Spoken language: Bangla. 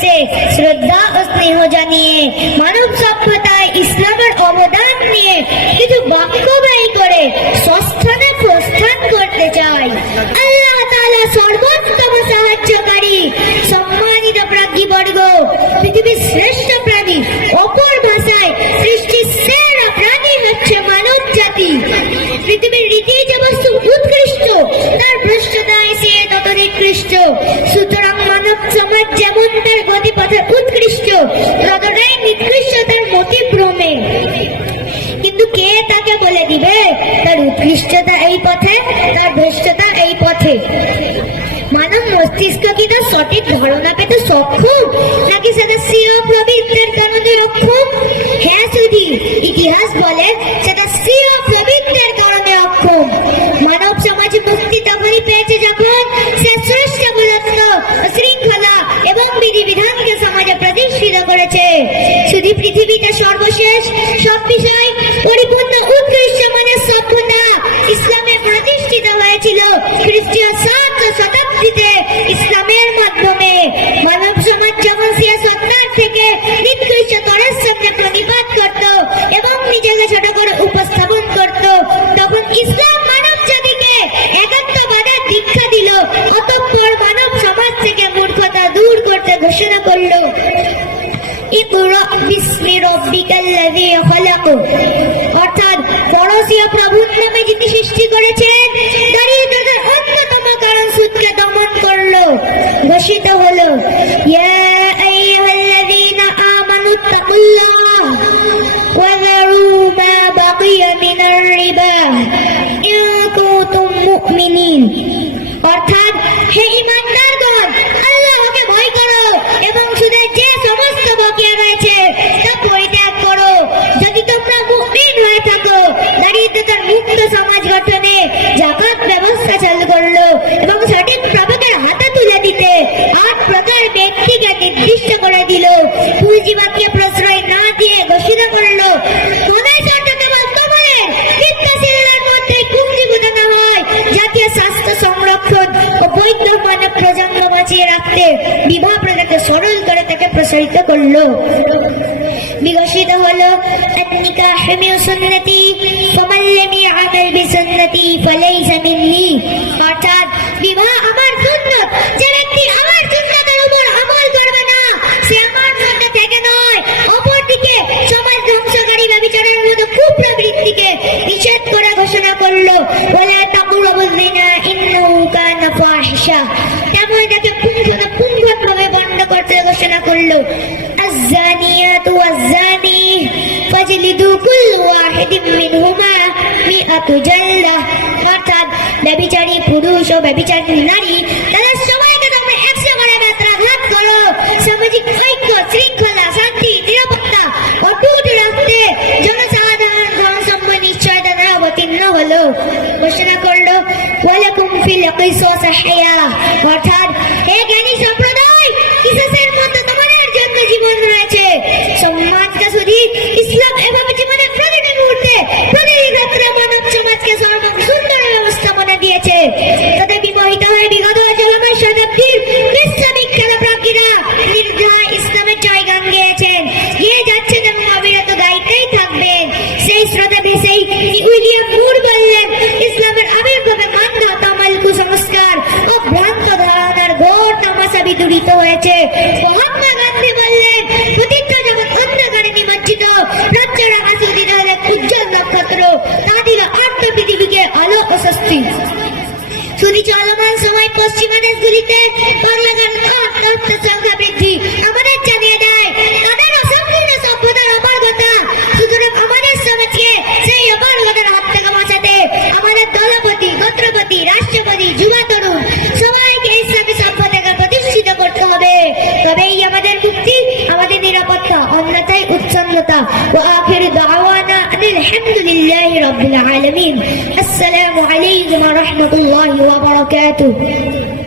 উদ্দেশ্যে শ্রদ্ধা ও স্নেহ জানিয়ে মানব সভ্যতায় ইসলামের অবদান নিয়ে কিছু বাক্য ব্যয় করে স্বস্থানে প্রস্থান করতে চাই। আল্লাহ তাআলা সর্বোত্তম সাহায্যকারী। সম্মানিত প্রাজ্ঞীবর্গ, পৃথিবীর শ্রেষ্ঠ প্রাণী, অপর ভাষায় সৃষ্টির সেরা প্রাণী হচ্ছে মানব জাতি। পৃথিবীর রীতি যে বস্তু উৎকৃষ্ট, তার ভ্রষ্টতায় সে তত নিকৃষ্ট। সুতরাং মানব সমাজ যেমন তার গতিপথে উৎকৃষ্ট, ততটাই নিকৃষ্ট তার মতিভ্রমে। কিন্তু কে তাকে বলে দিবে তার উৎকৃষ্টতা এই পথে, তার ভ্রষ্টতা এই পথে? মানব মস্তিষ্ক কি তার সঠিক ধারণা পেতে সক্ষম, নাকি সেটা স্বীয় প্রবৃত্তির কারণে অক্ষম? হ্যাঁ সুধী, ইতিহাস বলে সেটা স্বীয় প্রবৃত্তির কারণে অক্ষম। মানব সমাজ মুক্তি তখনই পেয়েছে যখন সে শ্রেষ্ঠ গুরুত্ব, শৃঙ্খলা এবং বিধিবিধানকে সমাজে প্রতিষ্ঠিত করেছে। শুধু পৃথিবীতে সর্বশেষ সব বিষয় পরিপূর্ণ উৎকৃষ্ট মানের সভ্যতা ইসলামে প্রতিষ্ঠিত হয়েছিল খ্রিস্টীয় 7 শতাব্দীতে। ইসলামের মাধ্যমে মানব সমাজ যখন সে সত্তার থেকে নিকৃষ্টতরের সঙ্গে প্রতিবাদ করত এবং নিজেকে ছোট করে উপস্থাপন করত, তখন ইসলাম মানব জাতিকে একাত্মবাদের দীক্ষা দিল। অতঃপর মানব সমাজ থেকে মূর্খতা দূর করতে ঘোষণা করল, ইকরা বিসমি রাব্বিকাল্লাযী খলাক। অর্থাৎ পরশীয় প্রভুর নামে যিনি সৃষ্টি করেছেন, দারিদ্রতার অন্যতম কারণ সুদকে দমন করলো। ঘোষিত হলো, ইয়া আইয়ুহাল্লাযীনা আমানুত্তাকুল্লাহ ওয়া যারু মা বাকিয়া মিনার রিবা ইন কুনতুম মুমিনিন। অর্থাৎ হে ঈমানদারগণ, আল্লাহকে ভয় করো এবং সুদের যে সমস্ত বকেয়া রয়েছে তা পরিত্যাগ করো যদি তোমরা মুমিন হয়ে থাকো। দারিদ্রতার মুক্ত সমাজ গঠনে যাকাত ব্যবস্থা চালু করলো এবং সঠিক প্রভাবের হাতে তুলে দিতে 8 প্রকার ব্যক্তিকে নির্দিষ্ট করে দিল। পুঁজিবাদকে প্রশ্রয় না দিয়ে ঘোষণা করলো, জাতীয় স্বাস্থ্য সংরক্ষণ ও বৈধ মানব প্রজন্ম বাঁচিয়ে রাখতে বিবাহ প্রথাকে সরল করে তাকে প্রসারিত করলো। বিঘোষিত হলো, আন-নিকাহ মিন সুন্নতি ফামান লাম ইয়া'মাল বিসুন্নতি ফালাইসা মিন্নি। অর্থাৎ বিবাহ আমার সুন্নত, যে ব্যক্তি আমার সুন্নতের উপর আমল করবে না সে আমার মধ্যে থেকে নয়। অপরদিকে সমাজ ধ্বংসকারী ব্যভিচারের মতো কুপ্রবৃত্তিকে নিষেধ করে ঘোষণা করলো, ওয়ালা তাকরাবুয যিনা ইন্নাহু কানা ফাহিশা। তেমন তাকে পুঙ্খানুপুঙ্খভাবে বন্ধ করতে ঘোষণা করলো, আয-যানিয়াতু ওয়াজ-যানি ফাজলিদু কুল্লা ওয়াহিদিন মিনহুমা মিআতু জাল্লাহ। অর্থাৎ ব্যভিচারী পুরুষ ও ব্যভিচারী নারী তাদের সবাইকে তোমরা 100 করে বেত্রাঘাত করো। সামাজিক ঐক্য, শৃঙ্খলা, শান্তি, নিরাপত্তা অটুট রাখতে জনসাধারণ ধর্মসম্মান নিশ্চয়তা দ্বারা অবতীর্ণ হলো। ঘোষণা করলো, ওয়ালাকুম ফিল কিসাস হায়াহ। অর্থাৎ হে জ্ঞানী সম্প্রদায়, কিসাসের মধ্যে তোমাদের জন্য জীবন রয়েছে। সম্মানটা শুধু ইসলাম এভাবে জীবনের প্রতিটি মুহূর্তে প্রতিটি ক্ষেত্রে মানব সমাজকে সুন্দর ব্যবস্থাপনা দিয়েছে। তাতে বিমোহিত হয়ে বিগত শতাব্দীর ইসলামিক খেলাপ্রাজ্ঞীরা নির্ভয় ইসলামের জয়গান গেয়েছেন, গিয়ে যাচ্ছেন এবং অবিরত গাইতেই থাকবেন। সেই স্রোতে ভেসেই উইলিয়াম মুর বললেন, ইসলামের আবির্ভাবে মান্য তামাল কুসংস্কার ও ভ্রান্ত ধারণার ঘোর তামাশা বিদূরিত হয়েছে। মহাত্মা গান্ধী বললেন, প্রতিটা জগৎ অন্ধকারে নিমজ্জিত, রাজ্যের আকাশে দিল এক উজ্জ্বল নক্ষত্র, তা দিল আত্ম পৃথিবীকে আলো ও স্বস্তি। শুধু চলমান সময় পশ্চিমা দেশগুলিতে পাগলাগান আত্মহত্যার সংখ্যা বৃদ্ধি আমাদের জানিয়ে দেয় তাদের অসম্পূর্ণ সভ্যতার অপারগতা। সুতরাং আমাদের সমাজকে সেই অপারগতার হাত থেকে বাঁচাতে আমাদের দলপতি, গোত্রপতি, রাষ্ট্রপতি, যুবা তরুণ সবাইকে ইসলামী সভ্যতাকে প্রতিষ্ঠিত করতে হবে। তবেই আমাদের মুক্তি, আমাদের নিরাপত্তা, অন্যথায় উচ্ছন্নতা। ওয়া আখিরু দাওয়ানা আনিল হামদুলিল্লাহি রাব্বিল আলামিন। আসসালামু আলাইকুম ওয়া রাহমাতুল্লাহি ওয়া বারাকাতুহু।